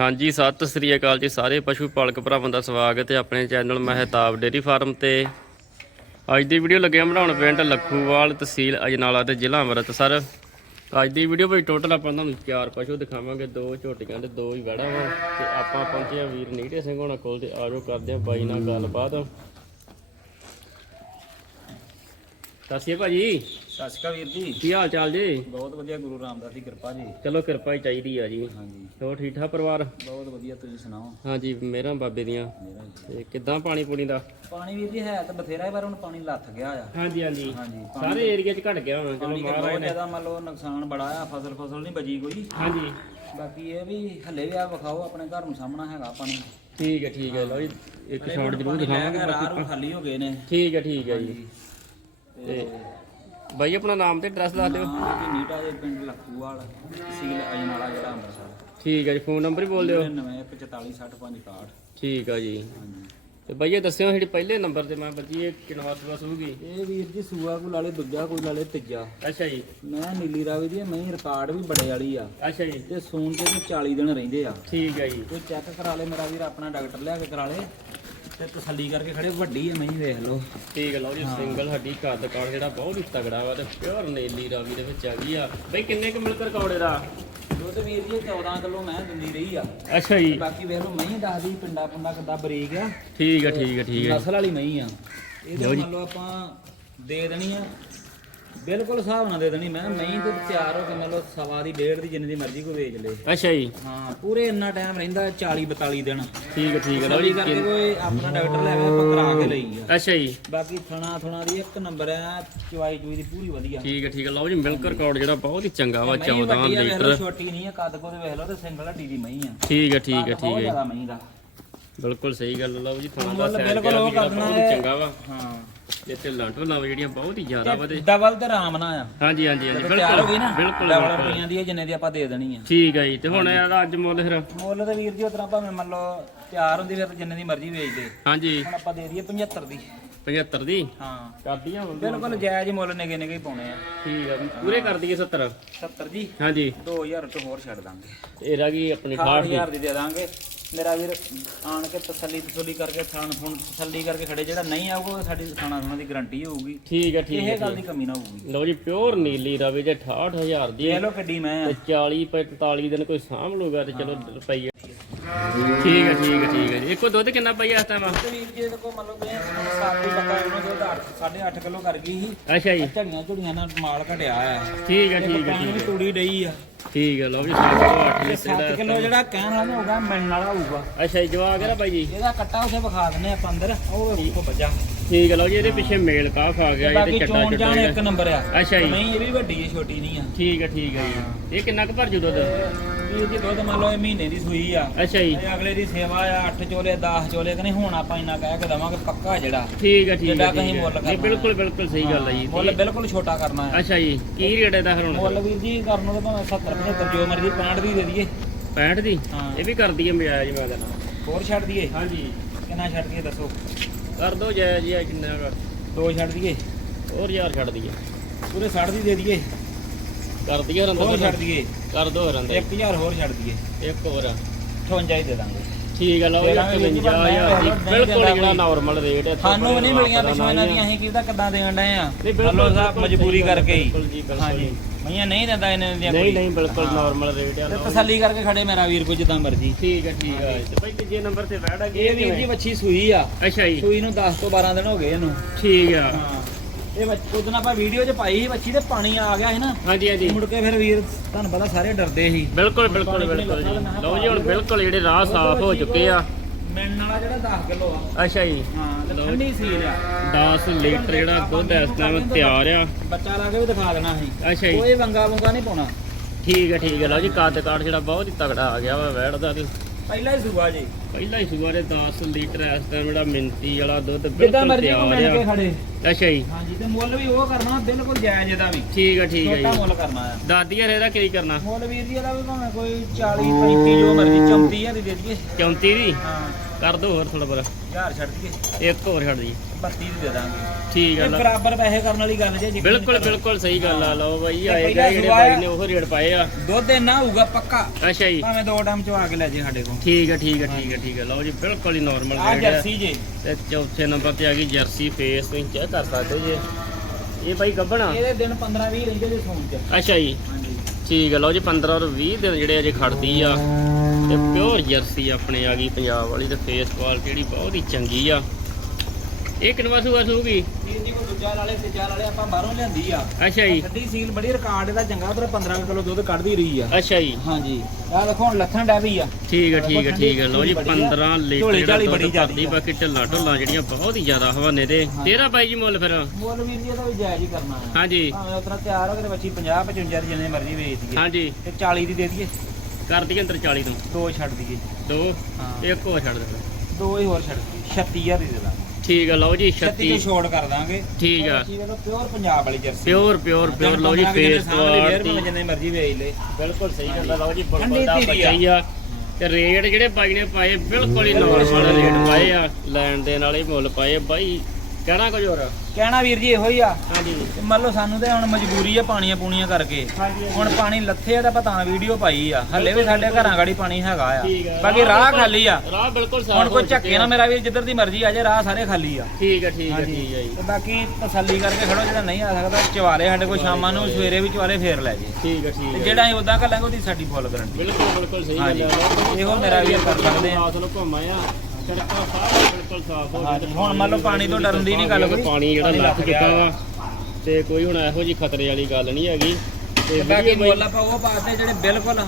ਹਾਂਜੀ ਸਤਿ ਸ੍ਰੀ ਅਕਾਲ ਜੀ ਸਾਰੇ ਪਸ਼ੂ ਪਾਲਕ ਭਰਾਵਾਂ ਦਾ ਸਵਾਗਤ ਹੈ ਆਪਣੇ ਚੈਨਲ ਮਹਿਤਾਬ ਡੇਰੀ ਫਾਰਮ ਤੇ। ਅੱਜ ਦੀ ਵੀਡੀਓ ਲੱਗਿਆ ਬਣਾਉਣ ਪਿੰਡ ਲੱਖੂਵਾਲ ਤਹਿਸੀਲ ਅਜਨਾਲਾ ਤੇ ਜ਼ਿਲ੍ਹਾ ਅੰਮ੍ਰਿਤਸਰ। ਅੱਜ ਦੀ ਵੀਡੀਓ ਵਿੱਚ ਟੋਟਲ ਆਪਾਂ ਤੁਹਾਨੂੰ ਚਾਰ ਪਸ਼ੂ ਦਿਖਾਵਾਂਗੇ ਦੋ ਝੋਟੀਆਂ ਤੇ ਦੋ ਹੀ ਵੜਾ ਵਾ। ਤੇ ਆਪਾਂ ਪਹੁੰਚੇ ਆ ਵੀਰ ਨੀਟੇ ਸਿੰਘ ਹੋਣਾ ਕੋਲ ਤੇ ਆਜੋ ਕਰਦੇ ਆ ਬਾਈ ਨਾਲ ਗੱਲਬਾਤ। ਸਤਿ ਭਾਜੀ। ਸਤਿ ਸ਼੍ਰੀ ਅਕਾਲ ਵੀਰ ਜੀ। ਕੀ ਹਾਲ ਚਾਲ ਜੀ? ਬਹੁਤ ਵਧੀਆ ਗੁਰੂ ਰਾਮਦਾਸ ਦੀ ਕਿਰਪਾ ਜੀ। ਚਲੋ ਕਿਰਪਾ ਹੀ ਚਾਹੀਦੀ ਆ ਜੀ। ਹਾਂਜੀ। ਹੋਰ ਠੀਕ ਠਾਕ ਪਰਿਵਾਰ? ਬਹੁਤ ਵਧੀਆ ਤੁਸੀਂ ਸੁਣਾਓ? ਹਾਂਜੀ ਮੇਰਾ ਬਾਬੇ ਦੀਆਂ। ਮੇਰਾ ਜੀ। ਤੇ ਕਿੱਦਾਂ ਪਾਣੀ ਪੂਣੀ ਦਾ? ਪਾਣੀ ਵੀਰ ਜੀ ਹੈ ਤਾਂ ਬਥੇਰਾ ਹੈ ਪਰ ਹੁਣ ਪਾਣੀ ਲੱਥ ਗਿਆ ਆ। ਹਾਂਜੀ ਹਾਂਜੀ। ਹਾਂਜੀ ਸਾਰੇ ਏਰੀਆ 'ਚ ਘਟ ਗਿਆ ਹੋਣਾ ਚਲੋ ਪਾਣੀ ਦਾ ਮਹਾਰਾਜ ਬਹੁਤ ਨੇ। ਜ਼ਿਆਦਾ ਮੰਨ ਲਓ ਨੁਕਸਾਨ ਬੜਾ ਆ ਫਸਲ ਫਸਲ ਨਹੀਂ ਬਚੀ ਕੋਈ। ਹਾਂਜੀ। ਬਾਕੀ ਇਹ ਵੀ ਹੱਲੇ ਵੀ ਆ ਵਿਖਾਓ ਆਪਣੇ ਘਰ ਨੂੰ ਸਾਹਮਣਾ ਹੈਗਾ ਪਾਣੀ। ਠੀਕ ਹੈ ਠੀਕ ਹੈ ਲਓ ਜੀ ਇੱਕ ਸ਼ਾਟ ਜ਼ਰੂਰ ਪਾਣੀ ਦਿਖਾਵਾਂਗੇ ਕੇ ਰਾਹ ਰੂ ਖਾਲੀ ਹੋ ਗਏ ਨੇ। ਠੀਕ ਹੈ ਠੀਕ ਹੈ ਜੀ। ਤੇ ਬਾਈ ਆਪਣਾ ਨਾਮ ਤੇ ਐਡਰੈਸ ਦੱਸ ਦਿਓ। ਨਾਮ ਜੀ ਨੀਟਾ ਦੇ ਪਿੰਡ ਲੱਖੂਵਾਲ ਤਹਿਸੀਲ ਅਜਨਾਲਾ ਜਿਹੜਾ ਅੰਮ੍ਰਿਤਸਰ। ਠੀਕ ਹੈ ਜੀ ਫੋਨ ਨੰਬਰ ਵੀ ਬੋਲ ਦਿਓ। 91446565 ਠੀਕ ਆ ਜੀ। ਤੇ ਬਾਈ ਇਹ ਦੱਸਿਓ ਜਿਹੜੀ ਪਹਿਲੇ ਨੰਬਰ ਤੇ ਮੈਂ ਬੱਜੀ ਇਹ ਕਿਨਵਾ ਸੂਆ ਸੂਗੀ? ਇਹ ਵੀਰ ਜੀ ਸੂਆ ਕੋਈ ਲਾਲੇ ਦੂਜਾ ਕੋਈ ਲਾਲੇ ਤੀਜਾ। ਅੱਛਾ ਜੀ। ਮੈਂ ਨੀਲੀ ਰਾਵੀ ਦੀ ਮੈਂ ਰਿਕਾਰਡ ਵੀ ਬੜੇ ਵਾਲੀ ਆ। ਅੱਛਾ ਜੀ। ਤੇ ਸੂਨ ਤੇ ਵੀ 40 ਦਿਨ ਰਹਿੰਦੇ ਆ। ਠੀਕ ਹੈ ਜੀ। ਕੋਈ ਚੈੱਕ ਕਰਾ ਲੇ ਮੇਰਾ ਵੀਰ ਆਪਣਾ ਡਾਕਟਰ ਲਿਆ ਕੇ ਕਰਾ ਲੇ। ਤੇ ਤਸੱਲੀ ਕਰਕੇ ਖੜੇ ਵੱਡੀ ਹੈ ਮੈਂ ਵੇਖ ਲਓ। ਠੀਕ ਹੈ ਲਓ ਜੀ ਸਿੰਗਲ ਹੱਡੀ ਕੱਦ ਕਾੜ ਜਿਹੜਾ ਬਹੁਤ ਹੀ ਤਗੜਾ ਵਾ ਤੇ ਪਿਓਰ ਨੀਲੀ ਰਾਵੀ ਦੇ ਵਿੱਚ ਆ ਗਈ ਆ। ਬਈ ਕਿੰਨੇ ਕੁ ਮਿਲਕ ਰਿਕਾਰਡ ਇਹਦਾ? ਦੁੱਧ ਵੀਰ ਜੀ 14 ਕਿਲੋ ਮੈਂ ਦਿੰਦੀ ਰਹੀ ਆ। ਅੱਛਾ ਜੀ। ਬਾਕੀ ਵੇਖ ਲਓ ਮੈਂ ਦੱਸਦੀ ਪਿੰਡਾ ਪੁੰਡਾ ਕਿੱਦਾਂ ਬਰੀਕ ਆ। ਠੀਕ ਹੈ ਠੀਕ ਹੈ ਠੀਕ ਹੈ ਨਸਲ ਵਾਲੀ ਮਹੀਂ ਆ। ਇਹਦੇ ਮੰਨ ਲਓ ਆਪਾਂ ਦੇ ਦੇਣੀ ਆ। ਬਿਲਕੁਲ ਹਿਸਾਬ ਨਾਲ ਦੇ ਦੇਣੀ ਮੈਂ ਮਹੀਂ ਤੇ ਤਿਆਰ ਹੋ ਕੇ ਮੰਨ ਲਓ ਸਵਾ ਦੀ ਡੇਢ ਦੀ ਜਿੰਨੇ ਦੀ ਮਰਜ਼ੀ ਕੋਈ ਵੇਚ ਲੇ। ਅੱਛਾ ਜੀ। ਹਾਂ ਪੂਰੇ ਇੰਨਾ ਟਾਈਮ ਰਹਿੰਦਾ 40 42 ਦਿਨ। ਠੀਕ ਹੈ ਠੀਕ ਹੈ ਲਓ ਜੀ ਕਰਕੇ ਕੋਈ ਆਪਣਾ ਡਾਕਟਰ ਲੈ ਕੇ ਆਪਾਂ ਕਰਾ ਕੇ ਲਈ ਆ। ਅੱਛਾ ਜੀ। ਬਾਕੀ ਥਣਾ ਥਣਾ ਦੀ ਇੱਕ ਨੰਬਰ ਹੈ ਚਵਾਈ ਚੂਈ ਦੀ ਪੂਰੀ ਵਧੀਆ। ਠੀਕ ਹੈ ਠੀਕ ਹੈ ਲਓ ਜੀ ਮਿਲਕ ਰਿਕਾਰਡ ਜਿਹੜਾ ਬਹੁਤ ਹੀ ਚੰਗਾ ਵਾ ਮਹੀਂ 14 ਵੱਡੀ ਆ ਵੇਖ ਲਓ ਲੀਟਰ। ਛੋਟੀ ਨਹੀਂ ਆ ਕੱਦ ਕੋ ਵੇਖ ਲਓ ਤੇ ਸਿੰਗਲ ਹੱਡੀ ਦੀ ਮਹੀਂ ਆ। ਠੀਕ ਹੈ ਠੀਕ ਹੈ ਠੀਕ ਹੈ ਜ਼ਿਆਦਾ ਮਹੀਂ ਦਾ। ਬਿਲਕੁਲ ਸਹੀ ਗੱਲ ਲਓ ਜੀ ਥੋੜਾ ਦਾ ਸਾਈਜ਼ ਬਿਲਕੁਲ ਉਹ ਕਰਨਾ। ਚੰਗਾ ਵਾ। ਹਾਂ ਤੇ ਤੇ ਲਾਂਟੋ ਲਾਵੇ ਜਿਹੜੀਆਂ ਬਹੁਤ ਹੀ ਜ਼ਿਆਦਾ ਵਾ ਤੇ ਡਬਲ ਤੇ ਆਰਾਮ ਨਾਲ ਆ। ਹਾਂਜੀ ਹਾਂਜੀ ਹਾਂਜੀ ਬਿਲਕੁਲ ਨਾ ਬਿਲਕੁਲ ਡਬਲ। ਰੁਪਈਆਂ ਦੀ ਜਿੰਨੇ ਦੀ ਆਪਾਂ ਦੇ ਦੇਣੀ ਆ। ਠੀਕ ਹੈ ਜੀ ਤੇ ਹੁਣ ਇਹਦਾ ਅੱਜ ਮੁੱਲ ਫਿਰ? ਮੁੱਲ ਤੇ ਵੀਰ ਜੀ ਉਤਰਾ ਭਾਵੇਂ ਮੰਨ ਲਓ ਤਿਆਰ ਹੁੰਦੀ ਫਿਰ ਜਿੰਨੇ ਦੀ ਮਰਜ਼ੀ ਵੇਚ ਦੇ। ਹਾਂਜੀ। ਹੁਣ ਆਪਾਂ ਦੇ ਦਈਏ 75 ਦੀ। 75 ਦੀ? ਹਾਂ। ਕਰਦੀਆਂ ਹੁਣ ਬਿਲਕੁਲ ਜਾਇਜ਼ ਮੁੱਲ ਨਿਗੇ ਨਿਗੇ ਪਾਉਣੇ ਆ। ਠੀਕ ਹੈ ਪੂਰੇ ਕਰ ਦਈਏ 70 70 ਜੀ। ਹਾਂਜੀ। 2000 ਤੋਂ ਹੋਰ ਛੱਡ ਦਾਂਗੇ। ਇਹਦਾ ਕੀ ਆਪਣੀ 68 ਦੀ 8000 ਦੀ ਦੇ ਦਾਂਗੇ। ਮੇਰਾ ਵੀਰ ਆਣ ਕੇ ਤਸੱਲੀ ਤਸੱਲੀ ਕਰਕੇ ਥਾਣ ਫੋਨ ਤਸੱਲੀ ਕਰਕੇ ਖੜੇ ਜਿਹੜਾ ਨਹੀਂ ਆਊਗਾ ਉਹ ਸਾਡੀ ਖਾਣਾ ਖਾਣਾ ਦੀ ਗਾਰੰਟੀ ਹੋਊਗੀ। ਠੀਕ ਹੈ ਠੀਕ ਹੈ ਇਹ ਗੱਲ ਦੀ ਕਮੀ ਨਾ ਹੋਊਗੀ। ਲਓ ਜੀ ਪਿਓਰ ਨੀਲੀ ਰਵੇ ਜੇ 68000 ਦੀ ਇਹ ਲੋ ਗੱਡੀ ਮੈਂ ਤੇ 40 45 ਦਿਨ ਕੋਈ ਸਾਂਭ ਲੂਗਾ ਤੇ ਚਲੋ ਰੁਪਈਏ। ਠੀਕ ਹੈ ਠੀਕ ਹੈ ਠੀਕ ਹੈ ਜੀ। ਇੱਕੋ ਦੁੱਧ ਕਿੰਨਾ ਪਈ ਇਸ ਟਾਈਮ ਵੀਰ ਜੀ ਕੋ ਮੰਨ ਲਓ ਮੈਂ ਸਾਫ਼ ਹੀ ਪਤਾ ਹੈ 8 8.5 ਕਿਲੋ ਕਰ ਗਈ ਸੀ। ਅੱਛਾ ਜੀ। ਝੜੀਆਂ ਝੜੀਆਂ ਨਾਲ ਮਾਲ ਘਟਿਆ ਆ। ਠੀਕ ਹੈ ਠੀਕ ਹੈ ਠੀਕ ਹੈ ਤੂੜੀ ਡਈ ਆ। ਠੀਕ ਹੈ ਲਓ ਜੀ 7 ਕਿਲੋ 8 ਲੀਟਰ ਦਾ 7 ਕਿਲੋ ਜਿਹੜਾ ਕਹਿਣ ਵਾਲਾ ਹੋਊਗਾ ਮਿਲਣ ਵਾਲਾ ਹੋਊਗਾ। ਅੱਛਾ ਜੀ ਜਵਾਬ ਹੈ ਬਾਈ ਜੀ। ਇਹਦਾ ਕੱਟਾ ਉਸੇ ਵਿਖਾ ਦਿੰਨੇ ਆਪਾਂ ਅੰਦਰ ਉਹ ਵੇਖੋ ਬੱਜਾ ਠੀਕ ਲਓ ਜੀ ਇਹਦੇ ਪਿੱਛੇ ਮੇਲ ਕਾਫ ਆ ਗਿਆ ਇਹਦੇ ਚੱਟਾ ਚੱਟਾ ਇੱਕ ਨੰਬਰ ਆ। ਅੱਛਾ ਜੀ। ਨਹੀਂ ਇਹ ਵੀ ਵੱਡੀ ਹੈ ਛੋਟੀ ਨਹੀਂ ਆ। ਠੀਕ ਹੈ ਠੀਕ ਹੈ ਜੀ। ਇਹ ਕਿੰਨਾ ਕੁ ਭਰ ਜੂ ਦੁੱਧ? ਵੀਰ ਜੀ ਦੁੱਧ ਮੰਨ ਲਓ ਇਹ ਮਹੀਨੇ ਦੀ ਸੂਈ ਆ। ਅੱਛਾ ਜੀ। ਇਹ ਅਗਲੇ ਦੀ ਸੇਵਾ ਆ 8 ਚੋਲੇ 10 ਚੋਲੇ ਕਿ ਨਹੀਂ ਹੁਣ ਆਪਾਂ ਇੰਨਾ ਕਹਿ ਕੇ ਦਵਾਂਗੇ ਪੱਕਾ ਜਿਹੜਾ। ਠੀਕ ਹੈ ਠੀਕ ਹੈ ਕਹੀਂ ਮੁੱਲ ਹੈ ਕਰਨਾ। ਬਿਲਕੁਲ ਬਿਲਕੁਲ ਸਹੀ ਗੱਲ ਹੈ ਜੀ। ਮੁੱਲ ਬਿਲਕੁਲ ਛੋਟਾ ਕਰਨਾ ਹੈ ਅੱਛਾ ਜੀ ਕੀ ਰੇਟ ਇਹਦਾ ਫਿਰ ਹੁਣ? ਮੁੱਲ ਵੀਰ ਜੀ ਕਰਨ ਤਾਂ ਭਾਵੇਂ 70 75 ਜੋ ਮਰਜ਼ੀ 65 ਦੀ ਦੇ ਦਈਏ। 65 ਦੀ? ਹਾਂ। ਇਹ ਵੀ ਕਰ ਦਈਏ ਮਜਾਇਆ ਜੀ ਮੈਂ ਕਹਿੰਦਾ। ਹੋਰ ਛੱਡ ਦਈਏ? ਹਾਂਜੀ। ਕਿੰਨਾ ਛੱਡ ਦਈਏ ਦੱਸੋ? ਕਰ ਦੋ ਜਾਇਆ ਜੀ ਕਿੰਨਾ? ਦੋ ਛੱਡ ਦਈਏ। ਹੋਰ ਯਾਰ ਛੱਡ ਦਈਏ। ਪੂਰੇ 60 ਦੀ ਦੇ ਦਈਏ। ਕਰ ਦਈਏ ਰੰਦਾ ਹੋਰ ਛੱਡ ਦਈਏ। ਕਰ ਦੋ ਰੰਦਾ 1000 ਹੋਰ ਛੱਡ ਦਈਏ। ਇੱਕ ਹੋਰ। 58 ਹੀ ਦੇ ਦਾਂਗੇ। ਠੀਕ ਹੈ ਲਓ ਜੀ ਤੇਰਾਂ ਵੀ 55000 ਦੀ ਬਿਲਕੁਲ ਜਿਹੜਾ। ਨਾਰਮਲ ਰੇਟ ਹੈ ਸਾਨੂੰ ਵੀ ਨਹੀਂ ਮਿਲੀਆਂ ਪਿਛੋਂ ਇਹਨਾਂ ਦੀਆਂ ਅਸੀਂ ਕਿਹਦਾ ਕਿੱਦਾਂ ਦੇਣ ਡਏ ਆ? ਹਲੋ ਸਾਹਿਬ ਮਜਬੂਰੀ ਕਰਕੇ ਹੀ। ਹਾਂਜੀ। ਮਈਆਂ ਨਹੀਂ ਦਿੰਦਾ ਇਹਨਾਂ ਦੀਆਂ ਨਹੀਂ ਨਹੀਂ ਬਿਲਕੁਲ ਨਾਰਮਲ ਰੇਟ ਹੈ ਤੇ। ਤਸੱਲੀ ਕਰਕੇ ਖੜੇ ਮੇਰਾ ਵੀਰ ਕੋ ਜਿੱਦਾਂ ਮਰਜ਼ੀ। ਠੀਕ ਹੈ ਠੀਕ ਹੈ ਤੇ ਭਾਈ ਤੀਜੇ ਨੰਬਰ ਤੇ ਵੈੜ ਹੈਗੀ ਇਹ ਵੀਰ ਜੀ ਵੱਛੀ ਸੂਈ ਆ। ਅੱਛਾ ਜੀ। ਸੂਈ ਨੂੰ 10 ਤੋਂ 12 ਦਿਨ ਹੋ ਗਏ ਇਹਨੂੰ। ਠੀਕ ਆ। ਹਾਂ। ਇਹ ਉਦੋਂ ਆਪਾਂ ਵੀਡੀਓ 'ਚ ਪਾਈ ਸੀ ਵੱਛੀ ਤੇ ਪਾਣੀ ਆ ਗਿਆ ਸੀ ਨਾ। ਹਾਂਜੀ ਹਾਂਜੀ। ਮੁੜ ਕੇ ਫਿਰ ਵੀਰ ਤੁਹਾਨੂੰ ਪਤਾ ਸਾਰੇ ਡਰਦੇ ਸੀ। ਬਿਲਕੁਲ ਬਿਲਕੁਲ ਬਿਲਕੁਲ ਜੀ। ਲਓ ਜੀ ਹੁਣ ਬਿਲਕੁਲ ਜਿਹੜੇ ਰਾਹ ਸਾਫ਼ ਹੋ ਚੁੱਕੇ ਆ। ਮਿਲਣ ਵਾਲਾ ਜਿਹੜਾ 10 ਕਿਲੋ ਆ। ਅੱਛਾ ਜੀ। ਹਾਂ ਠੰਡੀ ਸੀਲ ਆ। 10 ਲੀਟਰ ਜਿਹੜਾ ਦੁੱਧ ਇਸ ਟਾਈਮ ਤਿਆਰ ਆ। ਬੱਚਾ ਲਾ ਕੇ ਵੀ ਦਿਖਾ ਦੇਣਾ ਸੀ। ਅੱਛਾ ਜੀ। ਕੋਈ ਵੰਗਾ ਵੰਗਾ ਨਹੀਂ ਪਾਉਣਾ। ਠੀਕ ਹੈ ਠੀਕ ਹੈ ਲਓ ਜੀ ਕੱਦ ਕਾਠ ਜਿਹੜਾ ਬਹੁਤ ਹੀ ਤਗੜਾ ਆ ਗਿਆ ਵਾ ਵੈੜ ਦਾ ਤੇ। ਪਹਿਲਾ ਹੀ ਸੂਆ ਜੀ। ਪਹਿਲਾ ਹੀ ਸੂਆ ਦੇ 10 ਲੀਟਰ ਇਸ ਟਾਈਮ ਜਿਹੜਾ ਮਿੰਤੀ ਵਾਲਾ ਦੁੱਧ ਜਿੱਦਾਂ ਬਿਲਕੁਲ ਮਰਜ਼ੀ ਕੋ ਮਿਲ ਕੇ ਤਿਆਰ ਆ। ਖੜੇ। ਅੱਛਾ ਜੀ। ਹਾਂਜੀ ਤੇ ਮੁੱਲ ਵੀ ਉਹ ਕਰਨਾ ਬਿਲਕੁਲ ਜਾਇਜ਼ ਇਹਦਾ ਵੀ। ਠੀਕ ਹੈ ਠੀਕ ਹੈ ਛੋਟਾ ਜੀ। ਮੁੱਲ ਕਰਨਾ ਆ। ਦਾਦੀ ਹਰੇ ਦਾ ਕੀ ਕਰਨਾ? ਮੁੱਲ ਵੀਰ ਜੀ ਇਹਦਾ ਵੀ ਭਾਵੇਂ ਕੋਈ 40 35 ਜੋ ਮਰਜ਼ੀ 34 ਹਜ਼ਾਰ ਦੀ ਦੇ ਦਈਏ। 34 ਦੀ? ਹਾਂ। ਕਰ ਦੋ ਹੋਰ ਥੋੜਾ ਬਰਾ ਹਜ਼ਾਰ ਛੱਡ ਦਈਏ। ਇੱਕ ਹੋਰ ਛੱਡ ਜੀ 32 ਦੀ ਦਾਂਗੇ। ਠੀਕ ਇਹ ਹੈ ਲਓ। ਬਰਾਬਰ ਪੈਸੇ ਕਰਨ ਵਾਲੀ ਗੱਲ ਜੇ ਬਿਲਕੁਲ ਬਿਲਕੁਲ ਸਹੀ ਗੱਲ ਆ ਲਓ ਬਾਈ ਆਏ ਪਹਿਲਾਂ ਗਏ ਜਿਹੜੇ ਬਾਈ ਆ। ਨੇ ਉਹ ਰੇਟ ਪਾਏ ਆ। ਦੁੱਧ ਇੰਨਾ ਹੋਊਗਾ ਪੱਕਾ। ਅੱਛਾ ਜੀ। ਭਾਵੇਂ ਦੋ ਟਾਈਮ ਚਵਾ ਕੇ ਲੈ ਜੇ ਸਾਡੇ ਕੋਲ। ਠੀਕ ਹੈ ਠੀਕ ਹੈ। ਠੀਕ ਹੈ ਠੀਕ ਹੈ ਲਓ ਜੀ ਬਿਲਕੁਲ ਹੀ ਨਾਰਮਲ ਆ ਰੇਟ ਹੈ ਜਰਸੀ ਜੇ। ਤੇ ਚੌਥੇ ਨੰਬਰ ਤੇ ਆ ਗਈ ਜਰਸੀ ਫੇਸ ਤੁਸੀਂ ਚੈੱਕ ਕਰ ਸਕਦੇ ਜੇ। ਇਹ ਬਾਈ ਗੱਬਣਾ? ਇਹਦੇ ਦਿਨ 15 20 ਰਹਿੰਦੇ ਜੇ ਸੌਣ ਚ ਅੱਛਾ ਜੀ। ਹਾਂਜੀ। ਠੀਕ ਹੈ ਲਓ ਜੀ 15 ਔਰ 20 ਦਿਨ ਜਿਹੜੇ ਅਜੇ ਖੜਦੀ ਆ। ਤੇ ਪਿਓਰ ਜਰਸੀ ਆਪਣੇ ਆ ਗਈ ਪੰਜਾਬ ਵਾਲੀ ਤੇ ਫੇਸ ਕੁਆਲਿਟੀ ਜਿਹੜੀ ਬਹੁਤ ਹੀ ਚੰਗੀ ਆ। ਇਹ ਕਿੰਨਵਾ ਸੂਆ ਸੂਗੀ ਜੀ ਕੋ ਦੂਜਾ ਵਾਲੇ ਤੀਜਾ ਵਾਲੇ ਆਪਾਂ ਬਾਹਰੋਂ ਲਿਆਂਦੀ ਆ। ਅੱਛਾ ਜੀ। ਠੱਡੀ ਸੀਲ ਬੜੀ ਰਿਕਾਰਡ ਇਹਦਾ ਚੰਗਾ ਉਧਰ 15 ਕਿਲੋ ਦੁੱਧ ਕੱਢਦੀ ਰਹੀ ਆ। ਅੱਛਾ ਜੀ। ਹਾਂਜੀ। ਆ ਦੇਖੋ ਹੁਣ ਲੱਥਣ ਡੈ ਵੀ ਆ। ਠੀਕ ਹੈ ਠੀਕ ਹੈ ਠੀਕ ਹੈ ਲਓ ਜੀ 15 ਲੀਟਰ ਝੋਲੀ ਜਿਹੜਾ ਝਾਲੀ ਦੁੱਧ ਬੜੀ ਭਰਦੀ ਜ਼ਿਆਦੀ ਆ। ਬਾਕੀ ਢੱਲਾ ਢੁੱਲਾ ਜਿਹੜੀਆਂ ਬਹੁਤ ਹੀ ਜ਼ਿਆਦਾ ਹਵਾਨੇ ਤੇ। ਤੇਰਾ ਬਾਈ ਜੀ ਮੁੱਲ ਫਿਰ? ਮੁੱਲ ਵੀਰ ਜੀ ਇਹਦਾ ਵੀ ਜਾਇਜ਼ ਹੀ ਕਰਨਾ। ਹੈ ਹਾਂਜੀ। ਭਾਵੇਂ ਉਤਰਾ ਤਿਆਰ ਹੋ ਕੇ ਤੇ ਬੱਚੀ 50 55 ਦੀ ਜਿੰਨੇ ਮਰਜ਼ੀ ਵੇਚ ਦਈਏ। ਹਾਂਜੀ। ਤੇ 40 ਦੀ ਦੇ ਦਈਏ। ਕਰ ਦਈਏ ਅੰਦਰ 40 ਤੋਂ। ਦੋ ਛੱਡ ਦਈਏ। ਦੋ? ਹਾਂ। ਇੱਕ ਹੋਰ ਛੱਡ ਦੇ ਦੋ ਹੀ ਹੋਰ ਛੱਡ ਦਈਏ। 36000 ਦੀ ਦੇ ਦਾਂਗੇ। ਠੀਕ ਹੈ ਲਓ ਜੀ 36 36 ਤੋਂ ਛੋੜ ਕਰ ਦਾਂਗੇ। ਠੀਕ ਆ। ਪਿਓਰ ਪੰਜਾਬ ਵਾਲੀ ਜਰਸੀ। ਪਿਓਰ ਪਿਓਰ ਪਿਓਰ ਲਓ ਜੀ ਫੇਸ ਕੁਆਲਿਟੀ ਜਿੰਨੇ ਮਰਜ਼ੀ ਵੇਚ ਲੈ। ਬਿਲਕੁਲ ਸਹੀ ਗੱਲ ਆ ਲਓ ਜੀ ਠੰਡੀ ਦਾ ਧੀਰੀ ਬੱਚਾ ਹੀ ਆ। ਤੇ ਰੇਟ ਜਿਹੜੇ ਬਾਈ ਨੇ ਪਾਏ ਬਿਲਕੁਲ ਹੀ ਨਾਰਮਲ ਰੇਟ ਪਾਏ ਆ। ਲੈਣ ਦੇ ਨਾਲ ਹੀ ਮੁੱਲ ਪਾਏ ਬਾਈ ਕਹਿਣਾ ਕੁਝ ਹੋਰ? ਕਹਿਣਾ ਵੀਰ ਜੀ ਇਹੋ ਹੀ ਆ। ਹਾਂਜੀ। ਤੇ ਮੰਨ ਲਓ ਸਾਨੂੰ ਤੇ ਹੁਣ ਮਜਬੂਰੀ ਆ ਪਾਣੀਆਂ ਪੂਣੀਆਂ ਕਰਕੇ। ਹਾਂਜੀ ਹੁਣ ਪਾਣੀ ਲੱਥੇ ਆ ਤਾਂ ਆਪਾਂ ਤਾਂ ਵੀਡੀਓ ਪਾਈ ਆ। ਹੱਲੇ ਵੀ ਸਾਡੇ ਘਰਾਂ ਗਾੜੀ ਪਾਣੀ ਹੈਗਾ ਆ। ਠੀਕ ਆ। ਬਾਕੀ ਰਾਹ ਖਾਲੀ ਆ। ਰਾਹ ਬਿਲਕੁਲ ਸਾਫ਼ ਹੁਣ ਕੋਈ ਝੱਕੇ ਨਾ ਮੇਰਾ ਵੀਰ ਜਿੱਧਰ ਦੀ ਮਰਜ਼ੀ ਆ ਜੇ ਰਾਹ ਸਾਰੇ ਖਾਲੀ ਆ। ਠੀਕ ਹੈ ਠੀਕ ਹੈ ਠੀਕ ਹੈ ਜੀ। ਤੇ ਬਾਕੀ ਤਸੱਲੀ ਕਰਕੇ ਖੜੋ ਜਿਹੜਾ ਨਹੀਂ ਆ ਸਕਦਾ ਚਵਾਲੇ ਸਾਡੇ ਕੋਲ ਸ਼ਾਮਾਂ ਨੂੰ ਸਵੇਰੇ ਵੀ ਚਵਾਲੇ ਫੇਰ ਲੈ ਜੇ। ਠੀਕ ਹੈ ਠੀਕ ਹੈ ਜਿਹੜਾ ਅਸੀਂ ਉਦਾਂ ਘੱਲਾਂਗੇ ਉਹਦੀ ਸਾਡੀ ਫੁੱਲ ਗਰੰਟੀ ਬਿਲਕੁਲ ਬਿਲਕੁਲ ਸਹੀ ਗੱਲ ਹਾਂਜੀ। ਹੈ ਇਹੋ ਮੇਰਾ ਵੀਰ ਕਰ ਸਕਦੇ ਆ। ਰਾਤ ਨੂੰ ਘੁੰਮਾਇਆ ਸੜਕਾਂ ਸਾਰਾ ਬਿਲਕੁਲ ਸਾਫ਼ ਹੋ ਹਾਂਜੀ, ਹੁਣ ਮੰਨ ਲਓ ਪਾਣੀ ਤੋਂ ਡਰਨ ਦੀ ਨਹੀਂ ਗੱਲ ਕੋਈ। ਪਾਣੀ ਜਿਹੜਾ ਪਾਣੀ ਲੱਥ ਲੱਥ ਗਿਆ। ਚੁੱਕਾ ਵਾ ਤੇ ਕੋਈ ਹੁਣ ਇਹੋ ਜੀ ਖਤਰੇ ਵਾਲੀ ਗੱਲ ਨਹੀਂ ਹੈਗੀ। ਤੇ ਤੇ ਬਾਕੀ ਵੀਡੀਓ ਮੁੱਲ ਆਪਾਂ ਉਹ ਪਾਤੇ ਜਿਹੜੇ ਬਿਲਕੁਲ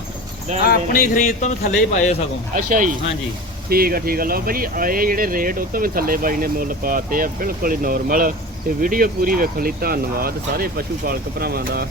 ਦੇਣ। ਆਪਣੀ ਖਰੀਦ ਤੋਂ ਵੀ ਥੱਲੇ ਹੀ ਪਾਏ ਸਗੋਂ। ਅੱਛਾ ਜੀ। ਹਾਂਜੀ। ਠੀਕ ਆ ਠੀਕ ਆ। ਲਓ ਭਾਜੀ ਆਏ ਜਿਹੜੇ ਰੇਟ ਉਹ ਤੋਂ ਵੀ ਥੱਲੇ ਬਾਈ ਨੇ ਮੁੱਲ ਪਾਤੇ ਆ। ਬਿਲਕੁਲ ਹੀ ਨਾਰਮਲ ਤੇ ਵੀਡੀਓ ਪੂਰੀ ਵੇਖਣ ਲਈ ਧੰਨਵਾਦ ਸਾਰੇ ਪਸ਼ੂ ਪਾਲਕ ਭਰਾਵਾਂ ਦਾ।